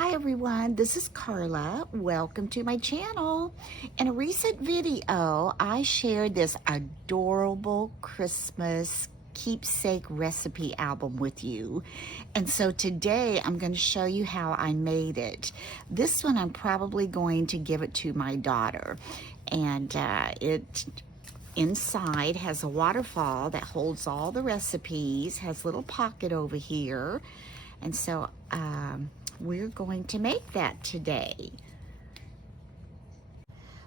Hi everyone, this is Carla. Welcome to my channel. In a recent video, I shared this adorable Christmas keepsake recipe album with you. And so today I'm going to show you how I made it. This one I'm probably going to give it to my daughter. And it inside has a waterfall that holds all the recipes, has a little pocket over here. And so we're going to make that today.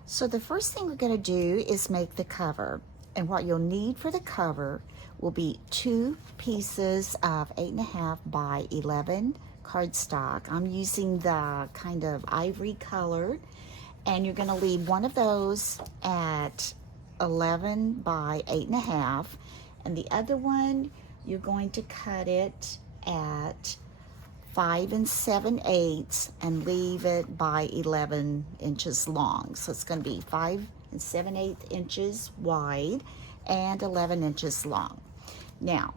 So the first thing we're going to do is make the cover. And what you'll need for the cover will be 2 pieces of 8.5 by 11 cardstock. I'm using the kind of ivory colored, and you're going to leave one of those at 11 by 8.5, and the other one you're going to cut it at 5 7/8 and leave it by 11 inches long. So it's going to be 5 7/8 inches wide and 11 inches long. Now,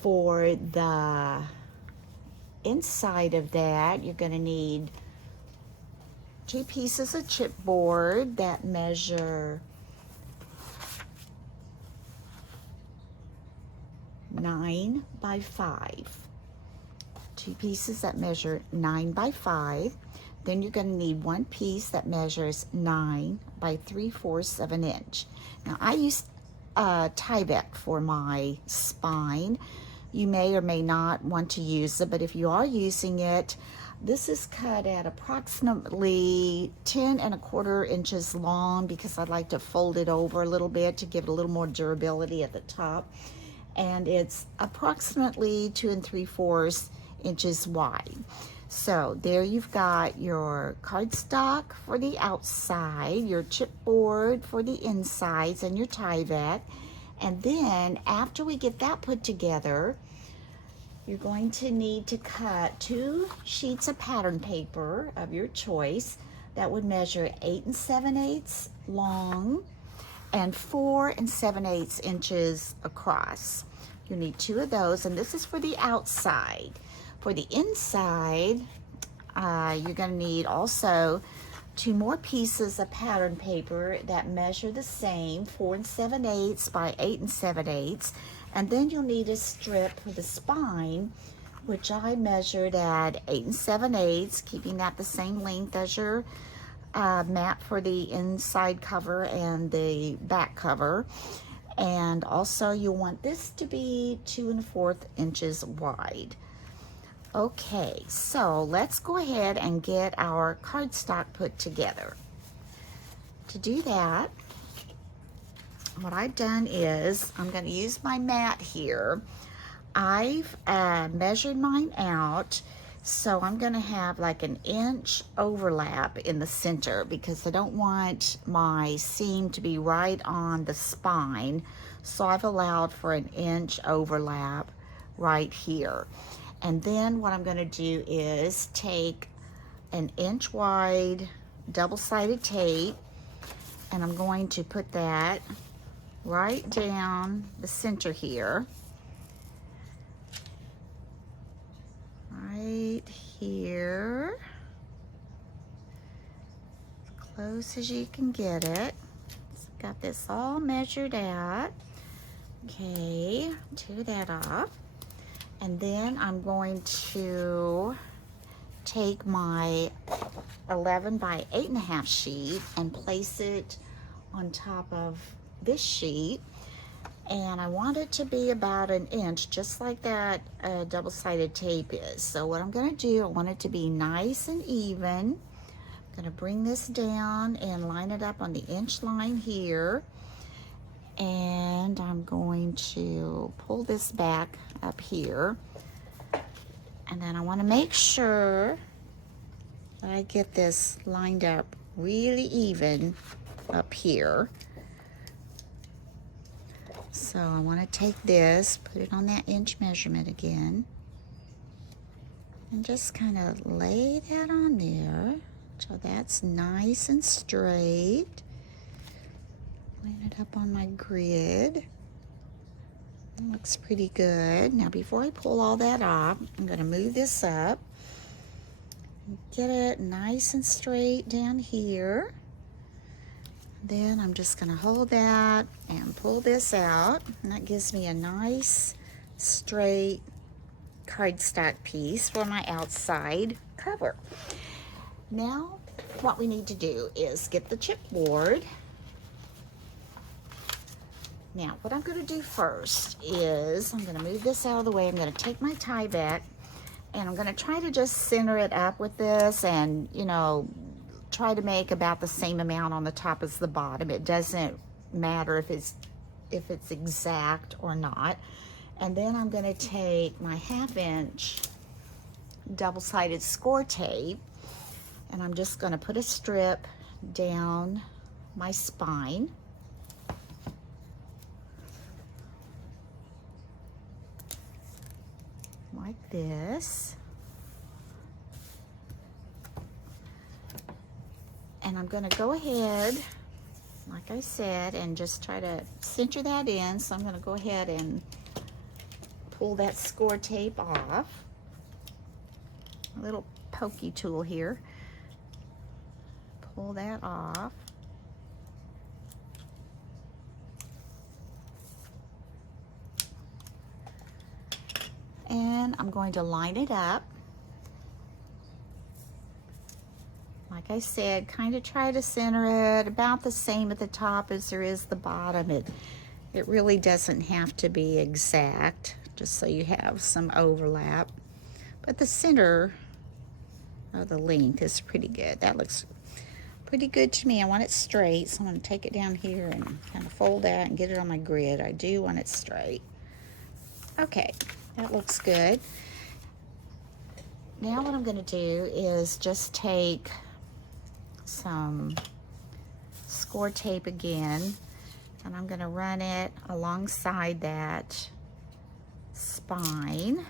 for the inside of that, you're going to need 2 pieces of chipboard that measure 9 by 5. 2 pieces that measure 9 by 5. Then you're going to need 1 piece that measures 9 by 3/4 of an inch. Now I use Tyvek for my spine. You may or may not want to use it, but if you are using it, this is cut at approximately 10 1/4 inches long because I'd like to fold it over a little bit to give it a little more durability at the top. And it's approximately 2 3/4 inches wide. So there you've got your cardstock for the outside, your chipboard for the insides, and your Tyvek. And then after we get that put together, you're going to need to cut 2 sheets of pattern paper of your choice that would measure 8 7/8 long and 4 7/8 inches across. You need 2 of those, and this is for the outside. For the inside, you're going to need also 2 more pieces of pattern paper that measure the same, 4 7/8 by 8 7/8, and then you'll need a strip for the spine, which I measured at 8 7/8, keeping that the same length as your mat for the inside cover and the back cover. And also you'll want this to be 2 1/4 inches wide. Okay, so let's go ahead and get our cardstock put together. To do that, what I've done is I'm going to use my mat here. I've measured mine out, so I'm going to have like an inch overlap in the center because I don't want my seam to be right on the spine. So I've allowed for an inch overlap right here. And then what I'm going to do is take an inch wide double-sided tape, and I'm going to put that right down the center here. Right here. As close as you can get it. So got this all measured out. Okay, tear that off. And then I'm going to take my 11 by 8.5 sheet and place it on top of this sheet. And I want it to be about an inch, just like that double-sided tape is. So what I'm going to do, I want it to be nice and even. I'm going to bring this down and line it up on the inch line here. And I'm going to pull this back up here. And then I want to make sure that I get this lined up really even up here. So I want to take this, put it on that inch measurement again, and just kind of lay that on there so that's nice and straight. Line it up on my grid. It looks pretty good. Now before I pull all that off, I'm going to move this up Get it nice and straight down here. Then I'm just going to hold that and pull this out, and that gives me a nice straight cardstock piece for my outside cover. Now what we need to do is get the chipboard. Now what I'm going to do first is I'm going to move this out of the way. I'm going to take my tie back, and I'm going to try to just center it up with this, and you know, try to make about the same amount on the top as the bottom. It doesn't matter if it's exact or not. And then I'm going to take my 1/2 inch double-sided score tape, and I'm just going to put a strip down my spine. Like this. And I'm going to go ahead, like I said, and just try to center that in. So I'm going to go ahead and pull that score tape off. A little pokey tool here. Pull that off. And I'm going to line it up. Like I said, kind of try to center it about the same at the top as there is the bottom. It really doesn't have to be exact, just so you have some overlap. But the center of the length is pretty good. That looks pretty good to me. I want it straight, so I'm going to take it down here and kind of fold that and get it on my grid. I do want it straight. Okay, that looks good. Now what I'm going to do is just take some score tape again, and I'm going to run it alongside that spine.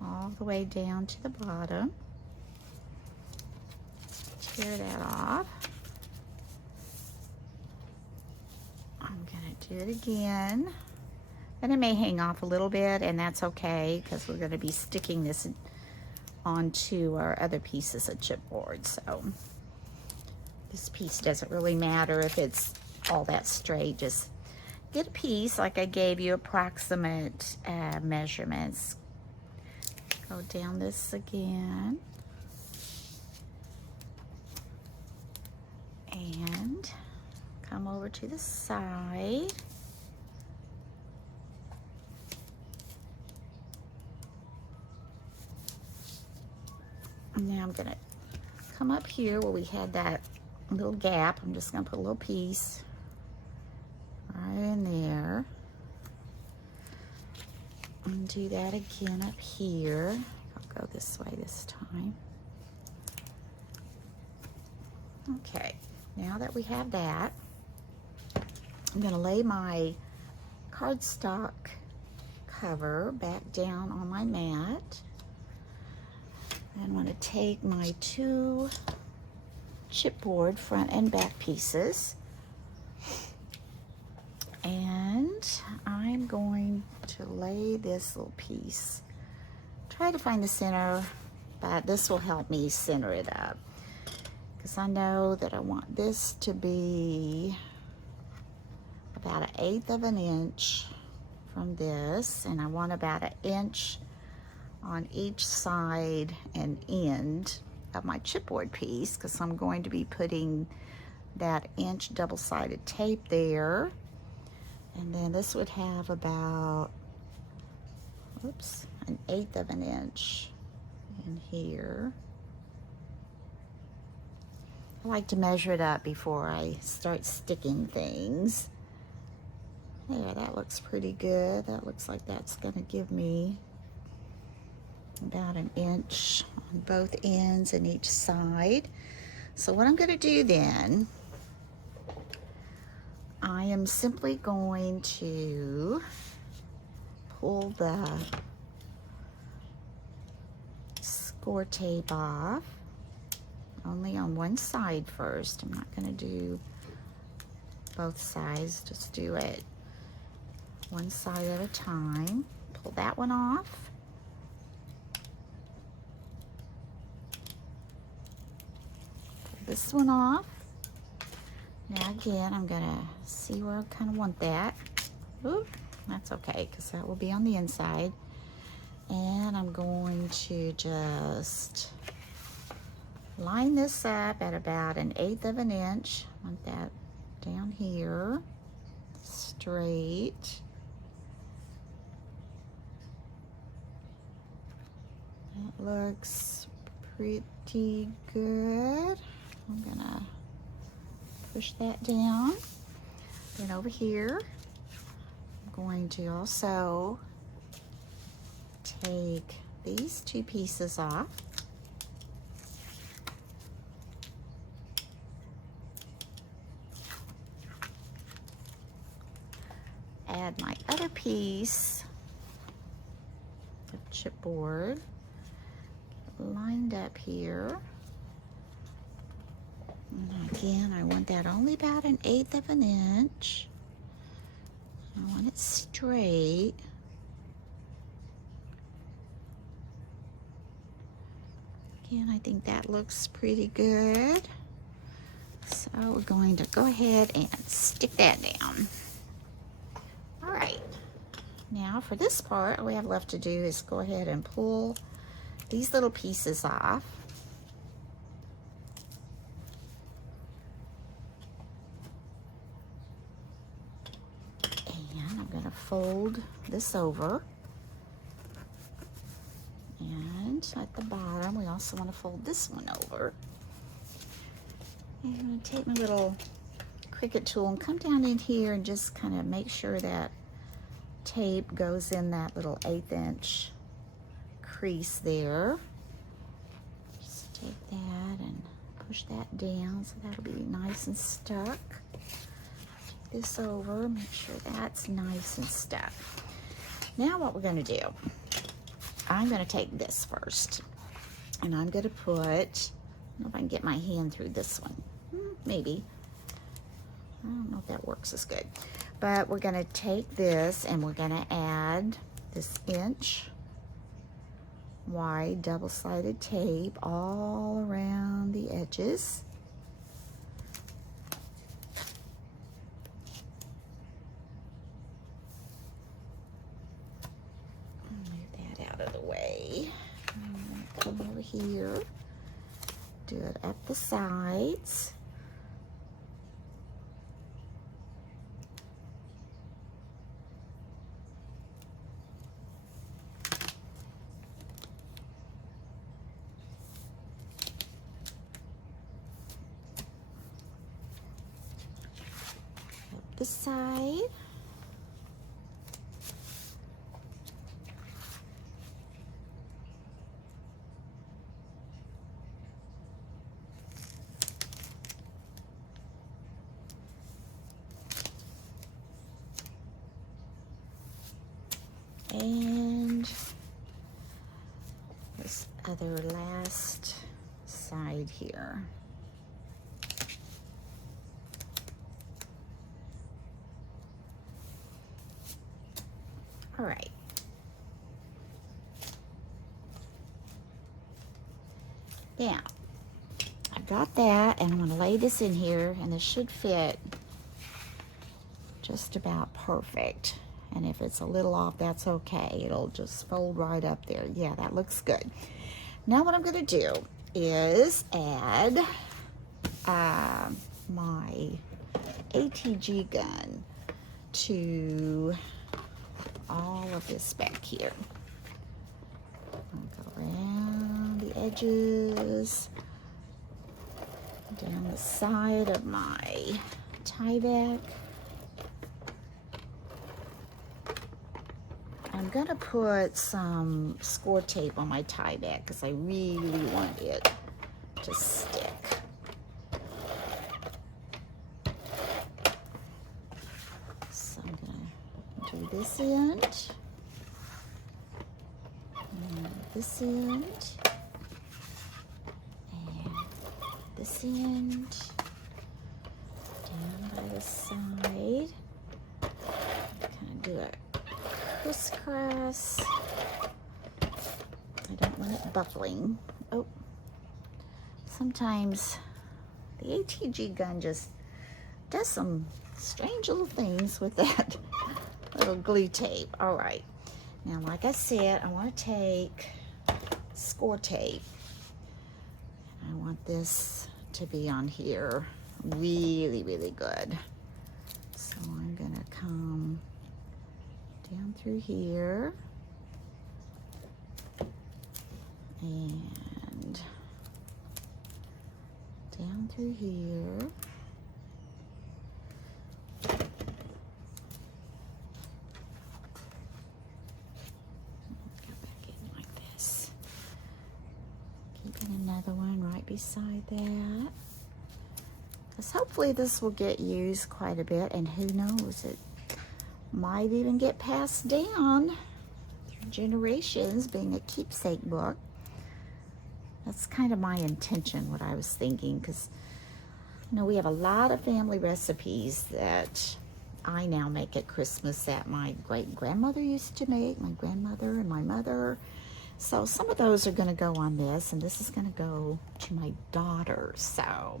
All the way down to the bottom. Tear that off. I'm going to do it again. And it may hang off a little bit, and that's okay, because we're going to be sticking this onto our other pieces of chipboard. So this piece doesn't really matter if it's all that straight. Just get a piece like I gave you approximate measurements. Go down this again. And come over to the side. Now I'm going to come up here where we had that little gap. I'm just going to put a little piece right in there. And do that again up here. I'll go this way this time. Okay, now that we have that, I'm going to lay my cardstock cover back down on my mat. I'm going to take my 2 chipboard front and back pieces, and I'm going to lay this little piece. Try to find the center, but this will help me center it up, because I know that I want this to be about 1/8 of an inch from this, and I want about 1 inch on each side and end of my chipboard piece, because I'm going to be putting that inch double-sided tape there. And then this would have about, oops, 1/8 of an inch in here. I like to measure it up before I start sticking things. There, that looks pretty good. That looks like that's going to give me about 1 inch on both ends and each side. So what I'm going to do then, I am simply going to pull the score tape off, only on one side first. I'm not going to do both sides, just do it one side at a time. pull that one off. Pull this one off. Now again, I'm gonna see where I kind of want that. Oop, that's okay, because that will be on the inside. And I'm going to just line this up at about 1/8 of an inch. I want that down here, straight. That looks pretty good. I'm gonna push that down. Then over here, I'm going to also take these two pieces off. Add my other piece of chipboard lined up here. And again, I want that only about 1/8 of an inch. I want it straight. Again, I think that looks pretty good. So we're going to go ahead and stick that down. All right, now for this part, all we have left to do is go ahead and pull these little pieces off. And I'm gonna fold this over. And at the bottom, we also want to fold this one over. And I'm going to take my little Cricut tool and come down in here and just kind of make sure that tape goes in that little 1/8 inch crease there. Just take that and push that down so that'll be nice and stuck. Take this over, make sure that's nice and stuck. Now what we're going to do, I'm going to take this first, and I'm going to put, I don't know if I can get my hand through this one. Maybe. I don't know if that works as good. But we're going to take this, and we're going to add this inch wide double-sided tape all around the edges. Come over here, do it up the sides. Up the side. And this other last side here. All right. Now, I've got that, and I'm going to lay this in here, and this should fit just about perfect. And if it's a little off, that's okay. It'll just fold right up there. Yeah, that looks good. Now what I'm going to do is add my ATG gun to all of this back here. I'll go around the edges, down the side of my tie back. I'm gonna put some score tape on my tie back because I really want it to stick. So I'm gonna do this end, and this end, and this end, down by the side. Kind of do a crisscross. I don't want it buckling. Oh, sometimes the ATG gun just does some strange little things with that little glue tape. All right, now like I said, I want to take score tape. I want this to be on here really, really good. So I'm gonna come down through here and down through here. Go back in like this. Keeping another one right beside that. Because hopefully this will get used quite a bit, and who knows, it might even get passed down through generations, being a keepsake book. That's kind of my intention, what I was thinking, because you know, we have a lot of family recipes that I now make at Christmas that my great-grandmother used to make, my grandmother and my mother. So some of those are going to go on this, and this is going to go to my daughter. So,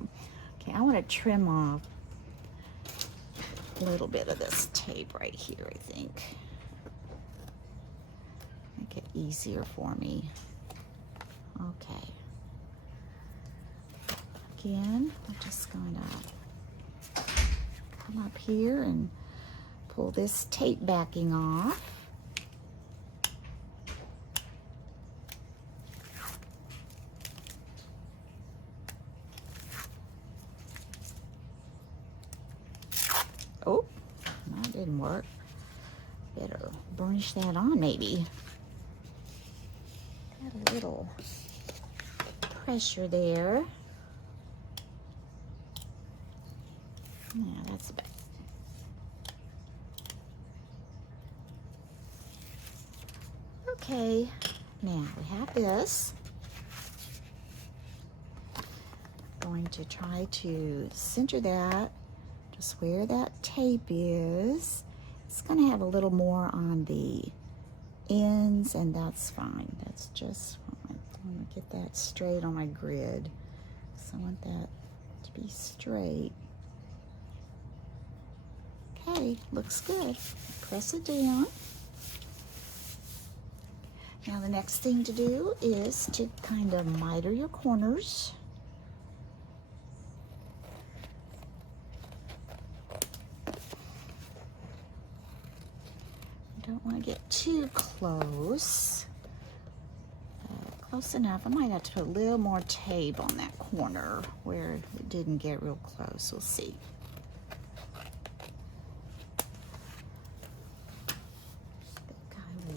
okay, I want to trim off a little bit of this tape right here, I think. Make it easier for me. Okay. Again, I'm just going to come up here and pull this tape backing off. Oh, that didn't work. Better burnish that on maybe. Got a little pressure there. Yeah, that's about. Okay, now we have this. Going to try to center that just where that tape is. It's going to have a little more on the ends, and that's fine. That's just fine. I'm going to get that straight on my grid. So I want that to be straight. Okay, looks good. Press it down. Now the next thing to do is to kind of miter your corners. Don't want to get too close. Close enough. I might have to put a little more tape on that corner where it didn't get real close. We'll see.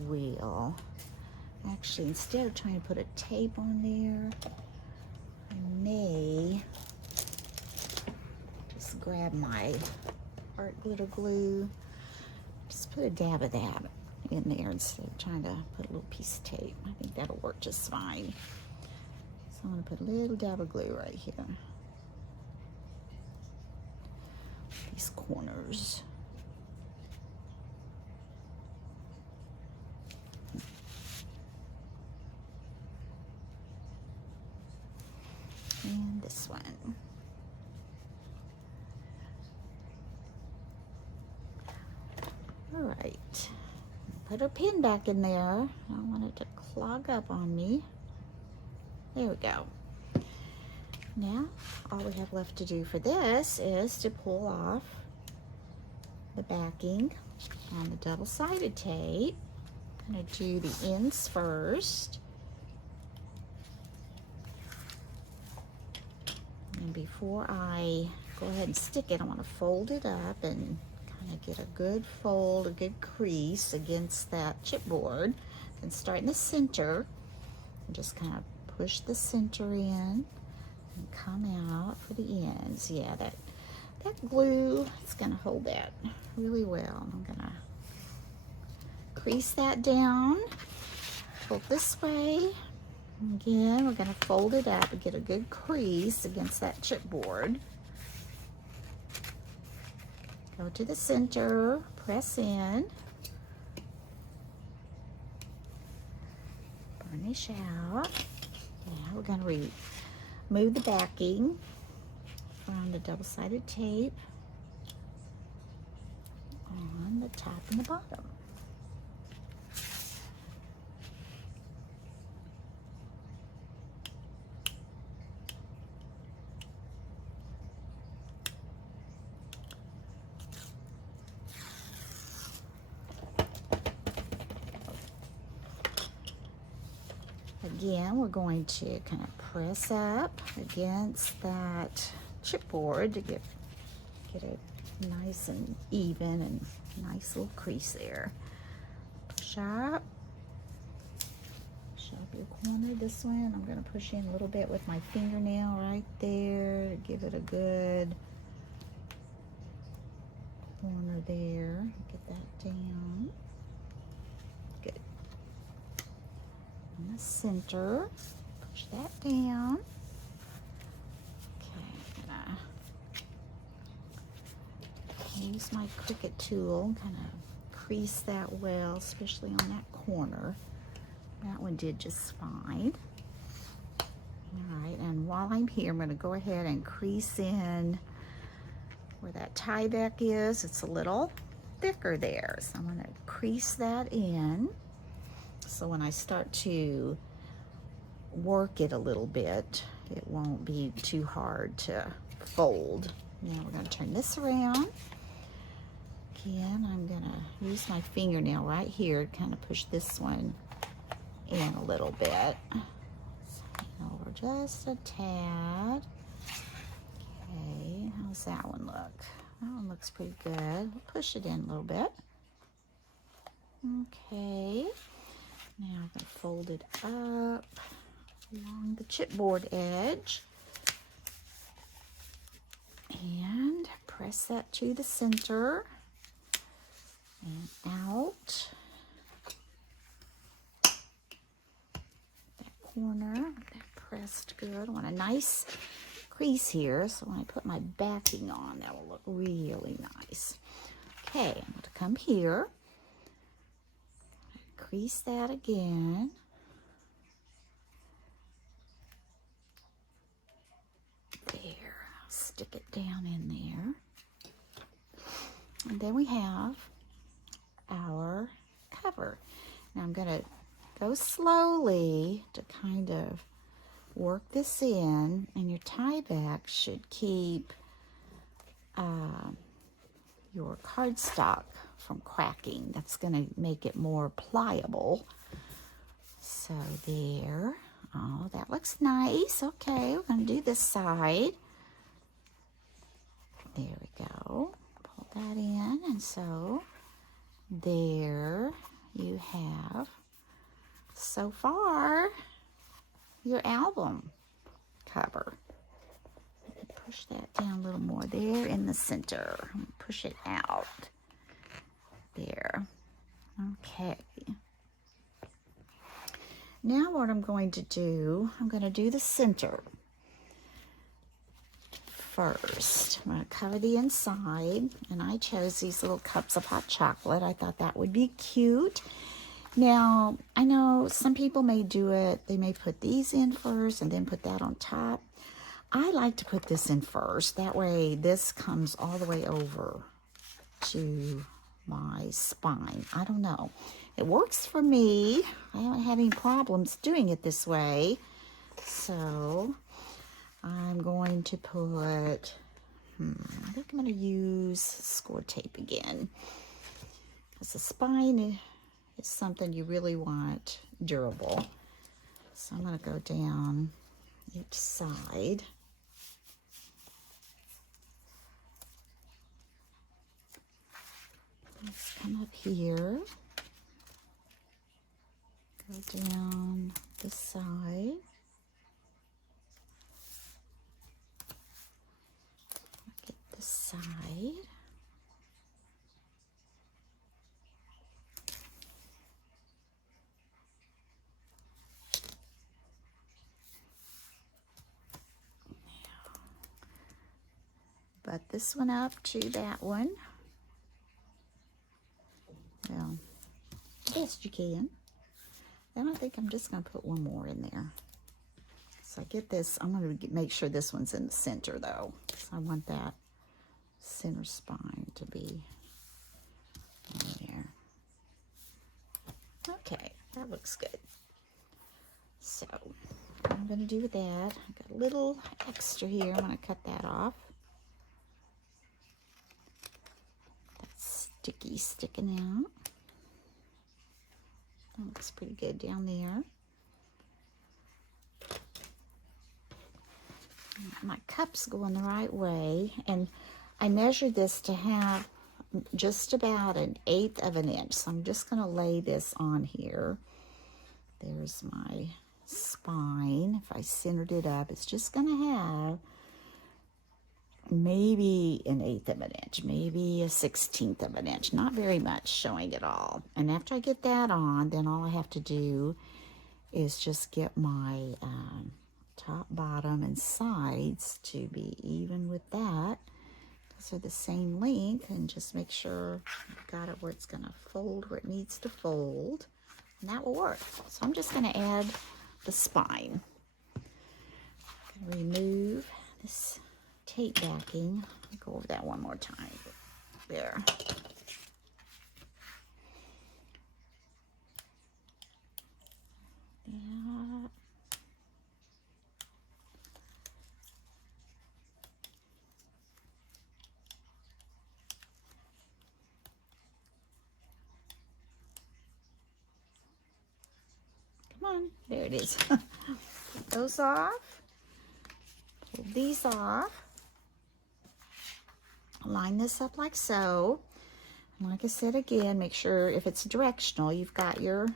Will actually, instead of trying to put a tape on there, I may just grab my art glitter glue, just put a dab of that in there instead of trying to put a little piece of tape. I think that'll work just fine. So I'm going to put a little dab of glue right here, these corners. And this one. All right. Put our pin back in there. I don't want it to clog up on me. There we go. Now, all we have left to do for this is to pull off the backing on the double-sided tape. I'm going to do the ends first. And before I go ahead and stick it, I want to fold it up and kind of get a good fold, a good crease against that chipboard. Then start in the center and just kind of push the center in and come out for the ends. Yeah, that glue is going to hold that really well. I'm going to crease that down, fold this way. Again, we're going to fold it up and get a good crease against that chipboard. Go to the center, press in, Furnish out. Now we're going to remove the backing from the double-sided tape on the top and the bottom. Again, we're going to kind of press up against that chipboard to get it nice and even and nice little crease there. Push up your corner this way, and I'm going to push in a little bit with my fingernail right there to give it a good corner there. Get that down. Good. In the center, push that down. Okay, I'm gonna use my Cricut tool, kind of crease that well, especially on that corner. That one did just fine. All right, and while I'm here, I'm going to go ahead and crease in where that tie back is. It's a little thicker there, so I'm going to crease that in. So when I start to work it a little bit, it won't be too hard to fold. Now we're going to turn this around. Again, I'm going to use my fingernail right here to kind of push this one in a little bit. Over just a tad. Okay, how's that one look? That one looks pretty good. Push it in a little bit. Okay, now I'm going to fold it up along the chipboard edge and press that to the center and out. Corner, that pressed good. I want a nice crease here, so when I put my backing on, that will look really nice. Okay, I'm going to come here, crease that again. There, I'll stick it down in there. And then we have our cover. Now I'm going to go slowly to kind of work this in, and your tie back should keep your cardstock from cracking. That's going to make it more pliable. So there. Oh, that looks nice. Okay, we're going to do this side. There we go. Pull that in, and so there you have, so far, your album cover. Push that down a little more there in the center. Push it out. There. Okay. Now what I'm going to do, I'm going to do the center first. I'm going to cover the inside, and I chose these little cups of hot chocolate. I thought that would be cute. Now, I know some people may do it. They may put these in first and then put that on top. I like to put this in first. That way this comes all the way over to my spine. I don't know. It works for me. I haven't had any problems doing it this way. So I'm going to put, I think I'm going to use score tape again. Because the spine is something you really want durable. So I'm going to go down each side. Let's come up here. Go down this side. Get this side. Butt this one up to that one. Well, best you can. Then I think I'm just going to put one more in there. So I get this, I'm going to make sure this one's in the center though. So I want that center spine to be in there. Okay, that looks good. So what I'm going to do with that, I got a little extra here. I'm going to cut that off. That's sticky sticking out. That looks pretty good down there. My cup's going the right way, and I measured this to have just about 1/8 of an inch. So I'm just going to lay this on here. There's my spine. If I centered it up, it's just going to have maybe 1/8 of an inch, maybe 1/16 of an inch, not very much showing at all. And after I get that on, then all I have to do is just get my top, bottom, and sides to be even with that. Those are the same length, and just make sure I've got it where it's going to fold where it needs to fold, and that will work. So I'm just going to add the spine. I'm going to remove this tape backing. I'll go over that one more time. There. Yeah. Come on, there it is. Put those off. Pull these off. Line this up like so. And like I said again, make sure if it's directional, you've got your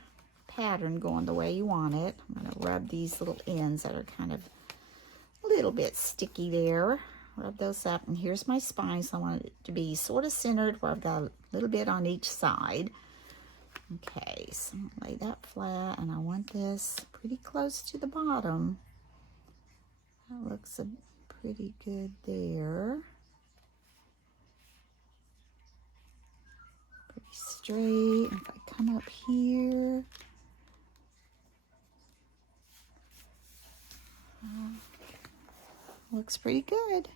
pattern going the way you want it. I'm going to rub these little ends that are kind of a little bit sticky there. Rub those up, and here's my spine, so I want it to be sort of centered where I've got a little bit on each side. Okay, so I'm gonna lay that flat, and I want this pretty close to the bottom. That looks pretty good there. Pretty straight. If I come up here, looks pretty good.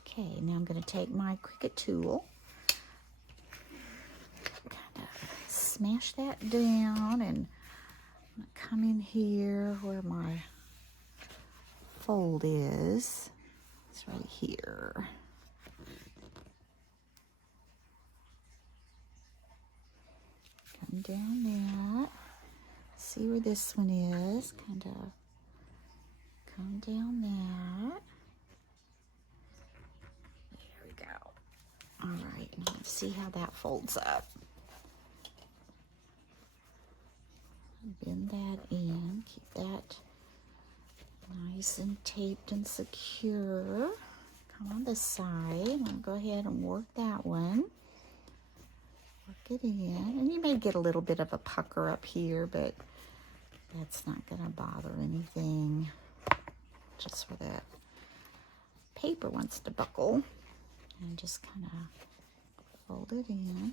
Okay, now I'm going to take my Cricut tool, kind of smash that down, and I'm going to come in here where my fold is. It's right here. Come down that. See where this one is. Kind of come down that. There we go. All right, now let's see how that folds up. Bend that in. Keep that nice and taped and secure. Come on this side. I'm going to go ahead and work that one. Work it in. And you may get a little bit of a pucker up here, but that's not going to bother anything. Just where that paper wants to buckle. And just kind of fold it in.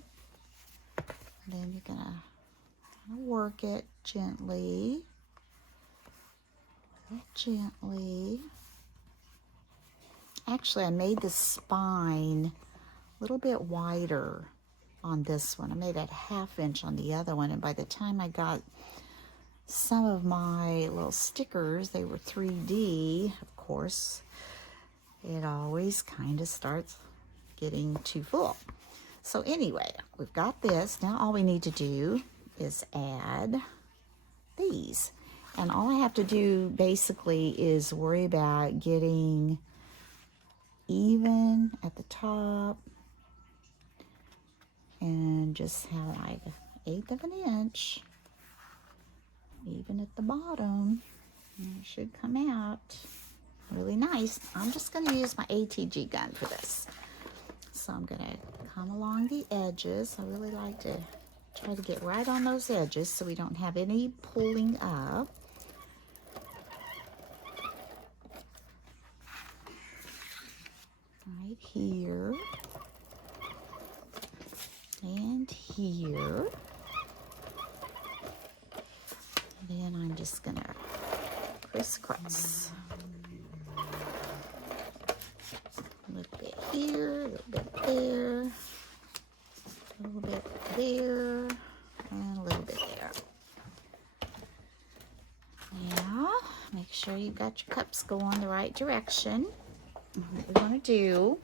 And then you're going to work it gently. Gently. Actually, I made the spine a little bit wider on this one. I made it 1/2 inch on the other one, and by the time I got some of my little stickers, they were 3D, of course, it always kind of starts getting too full. So anyway, we've got this. Now all we need to do is add these. And all I have to do basically is worry about getting even at the top and just have like 1/8 of an inch even at the bottom. And it should come out really nice. I'm just going to use my ATG gun for this. So I'm going to come along the edges. I really like to try to get right on those edges so we don't have any pulling up. Right here and here. Then I'm just gonna crisscross. A little bit here, a little bit there, a little bit there, and a little bit there. Now, make sure you've got your cups going the right direction. What we want to do,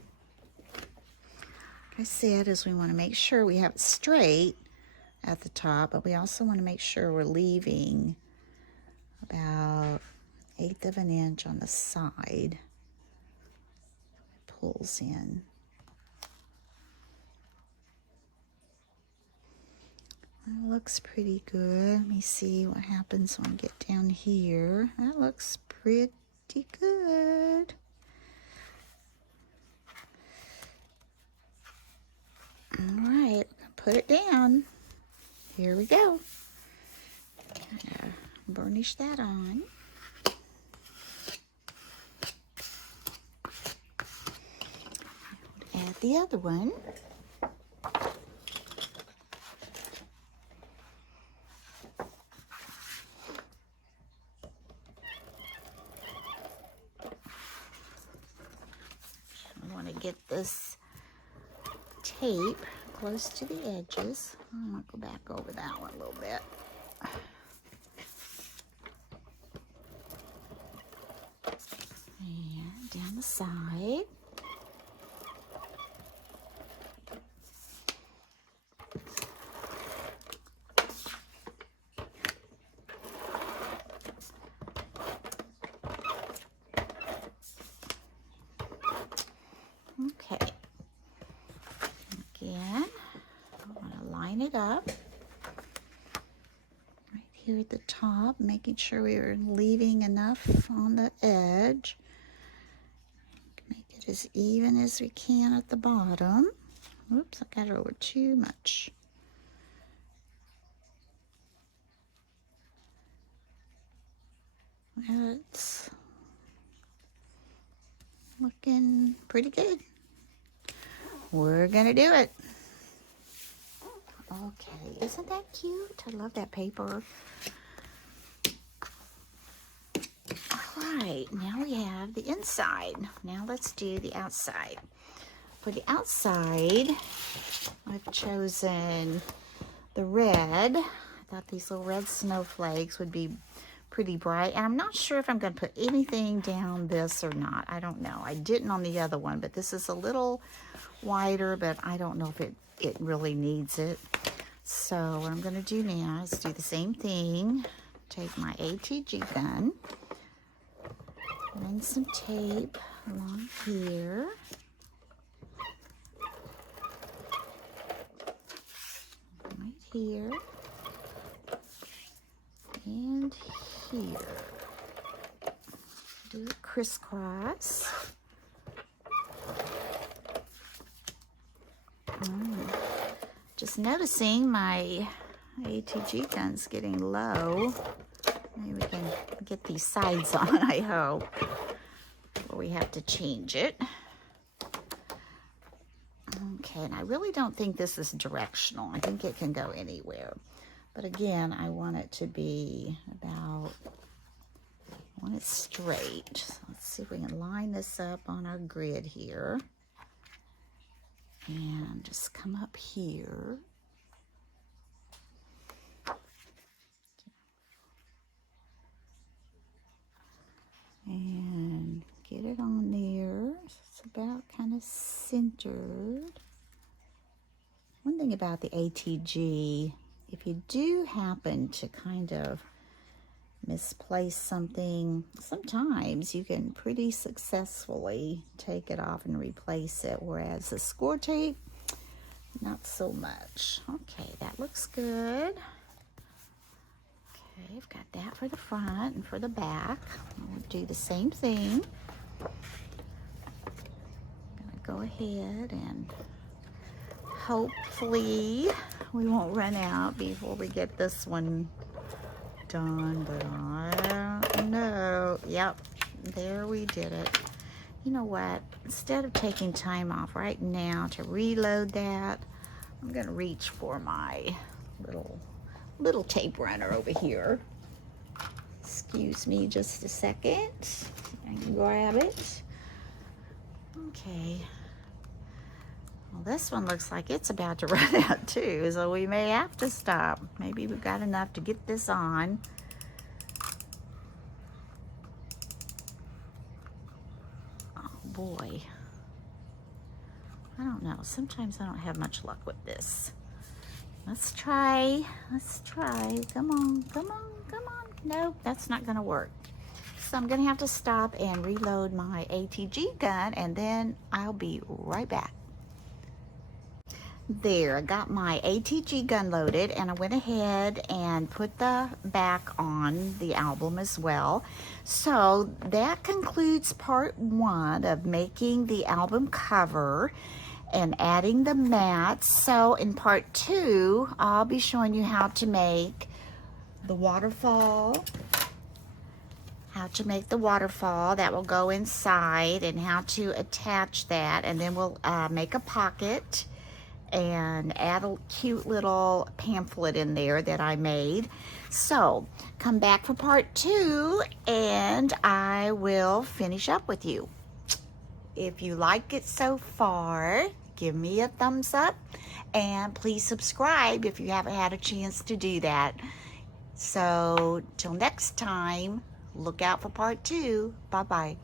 like I said, is we want to make sure we have it straight at the top, but we also want to make sure we're leaving about 1/8 of an inch on the side. It pulls in. That looks pretty good. Let me see what happens when I get down here. That looks pretty good. All right, put it down. Here we go. Burnish that on. Add the other one. I want to get this tape close to the edges. I'm going to go back over that one a little bit. And down the side. Okay. Again, I want to line it up right here at the top, making sure we are leaving enough on the edge. Make it as even as we can at the bottom. Oops, I got it over too much. It's looking pretty good. We're gonna do it. Okay, isn't that cute? I love that paper. All right, now we have the inside. Now let's do the outside. For the outside, I've chosen the red. I thought these little red snowflakes would be pretty bright, and I'm not sure if I'm going to put anything down this or not. I don't know. I didn't on the other one, but this is a little wider, but I don't know if it really needs it. So what I'm going to do now is do the same thing. Take my ATG gun, run some tape along here. Right here. And here. Do a crisscross. Just noticing my ATG gun's getting low. Maybe we can get these sides on, I hope. Or we have to change it. Okay, and I really don't think this is directional. I think it can go anywhere. But again, I want it to be about, I want it straight. So let's see if we can line this up on our grid here. And just come up here. And get it on there. It's about kind of centered. One thing about the ATG, if you do happen to kind of misplace something, sometimes you can pretty successfully take it off and replace it, whereas the score tape, not so much. Okay, that looks good. Okay, I've got that for the front and for the back. We'll do the same thing. I'm gonna go ahead and hopefully we won't run out before we get this one done, but I don't know. Yep, there we did it. You know what? Instead of taking time off right now to reload that, I'm gonna reach for my little tape runner over here. Excuse me just a second. I can grab it. Okay. Well, this one looks like it's about to run out too, so we may have to stop. Maybe we've got enough to get this on. Oh boy. I don't know. Sometimes I don't have much luck with this. Let's try. Let's try. Come on, come on, come on. Nope, that's not gonna work. So I'm gonna have to stop and reload my ATG gun, and then I'll be right back. There, I got my ATG gun loaded, and I went ahead and put the back on the album as well. So that concludes part 1 of making the album cover and adding the mats. So in part 2, I'll be showing you how to make the waterfall, that will go inside, and how to attach that, and then we'll make a pocket and add a cute little pamphlet in there that I made. So come back for part 2 and I will finish up with you. If you like it so far, give me a thumbs up, and please subscribe if you haven't had a chance to do that. So till next time, look out for part 2. Bye-bye.